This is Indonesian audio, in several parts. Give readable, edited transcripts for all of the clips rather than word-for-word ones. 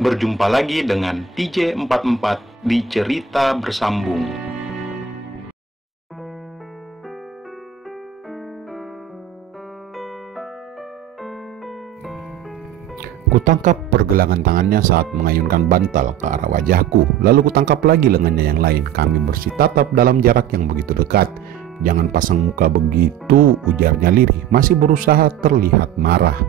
Berjumpa lagi dengan TJ44 di Cerita Bersambung. Kutangkap pergelangan tangannya saat mengayunkan bantal ke arah wajahku. Lalu kutangkap lagi lengannya yang lain. Kami bersih tatap dalam jarak yang begitu dekat. "Jangan pasang muka begitu," ujarnya lirih, masih berusaha terlihat marah.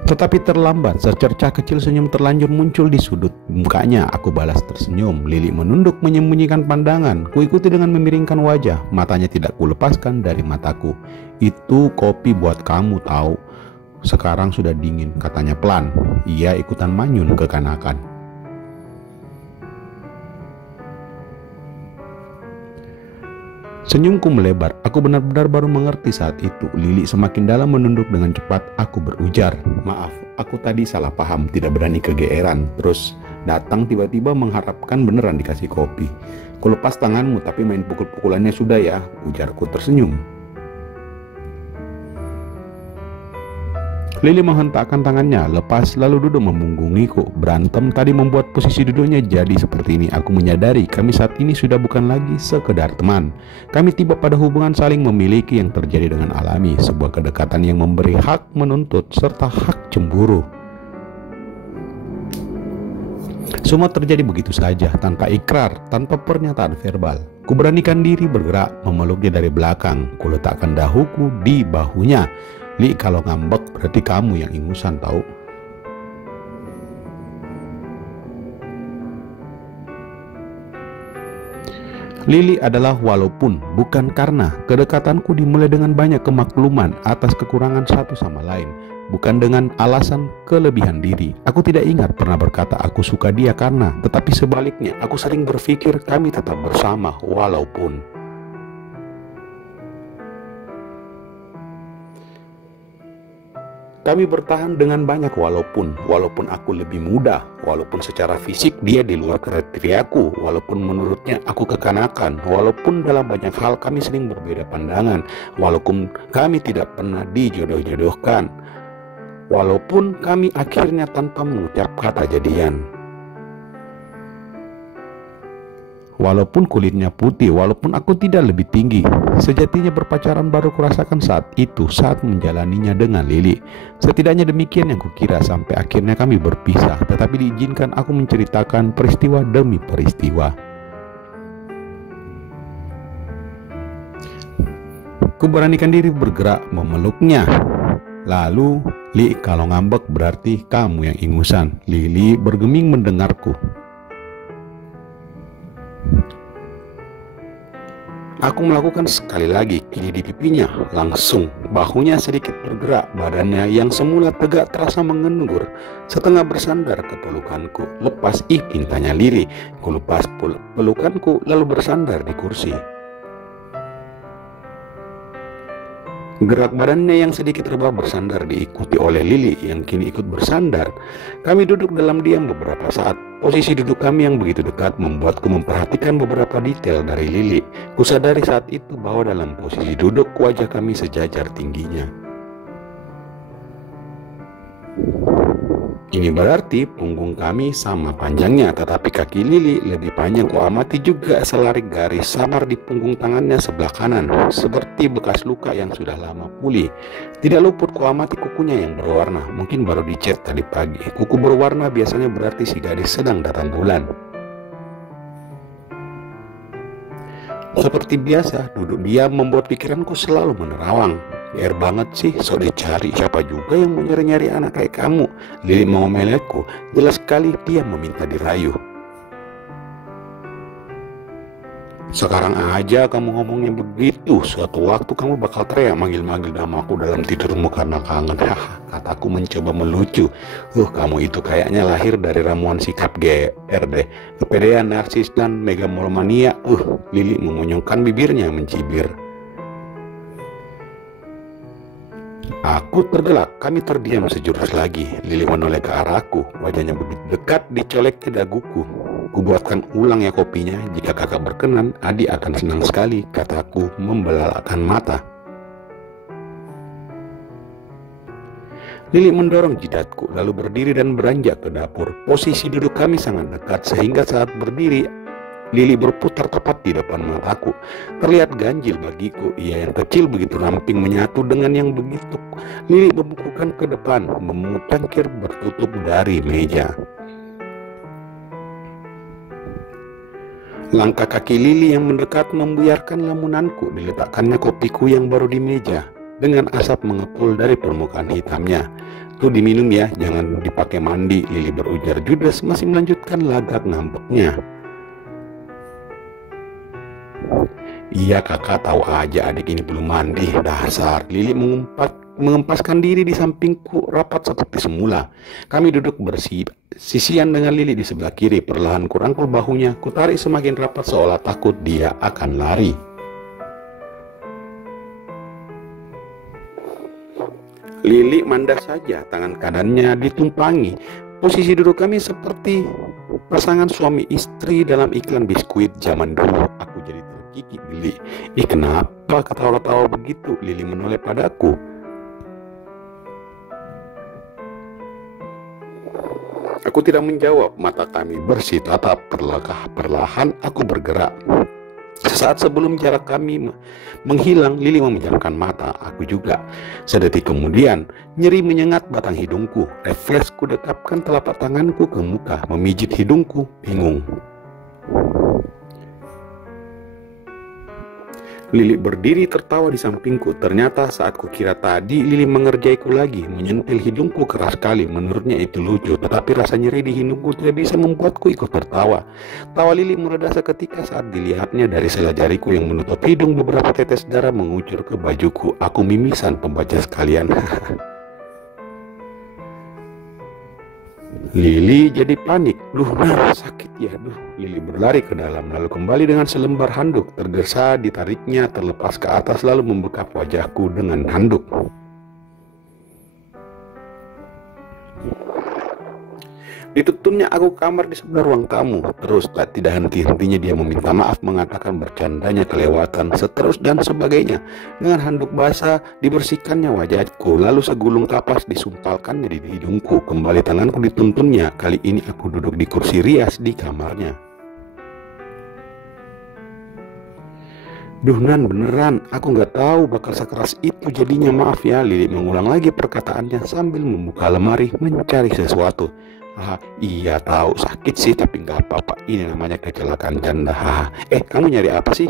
Tetapi terlambat, secercah kecil senyum terlanjur muncul di sudut mukanya. Aku balas tersenyum. Lili menunduk menyembunyikan pandangan. Kuikuti dengan memiringkan wajah. Matanya tidak kulepaskan dari mataku. "Itu kopi buat kamu tahu. Sekarang sudah dingin," katanya pelan. Ia ikutan manyun kekanakan. Senyumku melebar. Aku benar-benar baru mengerti saat itu. Lili semakin dalam menunduk dengan cepat. Aku berujar, "Maaf, aku tadi salah paham, tidak berani kegeeran. Terus datang tiba-tiba mengharapkan beneran dikasih kopi. Kulepas tanganmu, tapi main pukul-pukulannya sudah ya," ujarku tersenyum. Lili menghentakkan tangannya, lepas lalu duduk memunggungiku. Berantem tadi membuat posisi duduknya jadi seperti ini. Aku menyadari kami saat ini sudah bukan lagi sekedar teman. Kami tiba pada hubungan saling memiliki yang terjadi dengan alami. Sebuah kedekatan yang memberi hak menuntut serta hak cemburu. Semua terjadi begitu saja, tanpa ikrar, tanpa pernyataan verbal. Kuberanikan diri bergerak, memeluknya dari belakang. Kuletakkan dahuku di bahunya. "Li, kalau ngambek berarti kamu yang ingusan tahu." Lili adalah walaupun, bukan karena. Kedekatanku dimulai dengan banyak kemakluman atas kekurangan satu sama lain, bukan dengan alasan kelebihan diri. Aku tidak ingat pernah berkata aku suka dia karena, tetapi sebaliknya, aku sering berpikir kami tetap bersama walaupun. Kami bertahan dengan banyak walaupun aku lebih muda, walaupun secara fisik dia di luar kriteriaku, walaupun menurutnya aku kekanakan, walaupun dalam banyak hal kami sering berbeda pandangan, walaupun kami tidak pernah dijodoh-jodohkan, walaupun kami akhirnya tanpa mengucap kata jadian. Walaupun kulitnya putih, walaupun aku tidak lebih tinggi. Sejatinya berpacaran baru kurasakan saat itu, saat menjalaninya dengan Lili. Setidaknya demikian yang kukira sampai akhirnya kami berpisah. Tetapi diizinkan aku menceritakan peristiwa demi peristiwa. Kuberanikan diri bergerak memeluknya. Lalu, "Li, kalau ngambek berarti kamu yang ingusan." Lili bergeming mendengarku. Aku melakukan sekali lagi, kini di pipinya. Langsung, bahunya sedikit bergerak, badannya yang semula tegak terasa mengendur, setengah bersandar ke pelukanku. "Lepas," pintanya Liri. Ku lepas pelukanku lalu bersandar di kursi. Gerak badannya yang sedikit rebah bersandar diikuti oleh Lili yang kini ikut bersandar. Kami duduk dalam diam beberapa saat. Posisi duduk kami yang begitu dekat membuatku memperhatikan beberapa detail dari Lili. Kusadari saat itu bahwa dalam posisi duduk wajah kami sejajar tingginya. Ini berarti punggung kami sama panjangnya, tetapi kaki Lili lebih panjang. Kuamati juga selarik garis samar di punggung tangannya sebelah kanan, seperti bekas luka yang sudah lama pulih. Tidak luput kuamati kukunya yang berwarna, mungkin baru dicat tadi pagi. Kuku berwarna biasanya berarti si gadis sedang datang bulan. Seperti biasa, duduk diam membuat pikiranku selalu menerawang. "Biar banget sih, sok dicari, siapa juga yang mau nyari-nyari anak kayak kamu?" Lili mau memelekku. Jelas sekali dia meminta dirayu. "Sekarang aja kamu ngomongnya begitu, suatu waktu kamu bakal teriak manggil-manggil namaku dalam tidurmu karena kangen." "Haha," kataku mencoba melucu. Kamu itu kayaknya lahir dari ramuan sikap GR deh. Kepedean, narsis, dan megalomania." Lili mengunyungkan bibirnya mencibir. Aku tergelak, kami terdiam sejurus lagi. Lili menoleh ke arahku, wajahnya begitu dekat dicolek ke daguku. Kubuatkan ulang ya kopinya, jika kakak berkenan, adik akan senang sekali, kataku membelalakkan mata. Lili mendorong jidatku, lalu berdiri dan beranjak ke dapur. Posisi duduk kami sangat dekat, sehingga saat berdiri, Lili berputar tepat di depan mataku. Terlihat ganjil bagiku, ia yang kecil begitu ramping menyatu dengan yang begitu. Lili membukukan ke depan, memungut cangkir bertutup dari meja. Langkah kaki Lili yang mendekat membuyarkan lamunanku. Diletakkannya kopiku yang baru di meja dengan asap mengepul dari permukaan hitamnya. "Tuh diminum ya, jangan dipakai mandi," Lili berujar judes masih melanjutkan lagak ngambeknya. "Iya kakak, tahu aja adik ini belum mandi, dasar." Lili mengempaskan diri di sampingku rapat seperti semula. Kami duduk bersisian dengan Lili di sebelah kiri. Perlahan kurangkul bahunya, kutarik semakin rapat seolah takut dia akan lari. Lili mandas saja, tangan kanannya ditumpangi. Posisi duduk kami seperti pasangan suami istri dalam iklan biskuit zaman dulu. Aku jadi terkikik. Lili, "Ih, kenapa ketawa-ketawa begitu?" Lili menoleh padaku. Aku tidak menjawab, mata kami bersih tatap. Perlahan aku bergerak. Sesaat sebelum jarak kami menghilang, Lili memejamkan mata, aku juga. Sedetik kemudian, nyeri menyengat batang hidungku. Refleksku dekapkan telapak tanganku ke muka, memijit hidungku, bingung. Lili berdiri tertawa di sampingku. Ternyata saat kukira tadi Lili mengerjaiku lagi, menyentil hidungku keras sekali. Menurutnya itu lucu, tetapi rasa nyeri di hidungku tidak bisa membuatku ikut tertawa. Tawa Lili mereda seketika saat dilihatnya dari sela jariku yang menutup hidung. Beberapa tetes darah mengucur ke bajuku. Aku mimisan pembaca sekalian. Lili jadi panik. "Duh, nah, sakit ya." Lili berlari ke dalam, lalu kembali dengan selembar handuk. Tergesa ditariknya terlepas ke atas, lalu membekap wajahku dengan handuk. Ditutupnya aku kamar di sebelah ruang tamu. Terus tidak henti-hentinya dia meminta maaf, mengatakan bercandanya kelewatan, seterus dan sebagainya. Dengan handuk basah dibersihkannya wajahku, lalu segulung kapas disumpalkannya di hidungku. Kembali tanganku dituntunnya. Kali ini aku duduk di kursi rias di kamarnya. "Duh Nan, beneran, aku nggak tahu bakal sekeras itu jadinya, maaf ya." Lili mengulang lagi perkataannya sambil membuka lemari mencari sesuatu. "Iya tahu sakit sih, tapi nggak apa-apa, ini namanya kecelakaan janda." Kamu nyari apa sih?"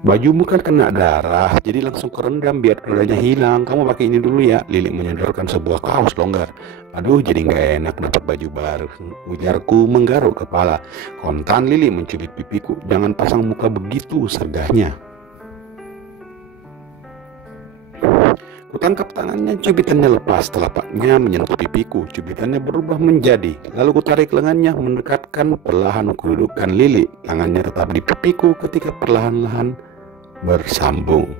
"Bajumu kan kena darah, jadi langsung kerendam biar nodanya hilang. Kamu pakai ini dulu ya." Lili menyodorkan sebuah kaos longgar. "Aduh, jadi nggak enak dapat baju baru," ujarku menggaruk kepala. Kontan Lili mencubit pipiku. "Jangan pasang muka begitu," sergahnya. Kutangkap tangannya, cubitannya lepas, telapaknya menyentuh pipiku, cubitannya berubah menjadi. Lalu kutarik lengannya, mendekatkan, perlahan kududukkan Lili. Tangannya tetap di pipiku ketika perlahan-lahan bersambung.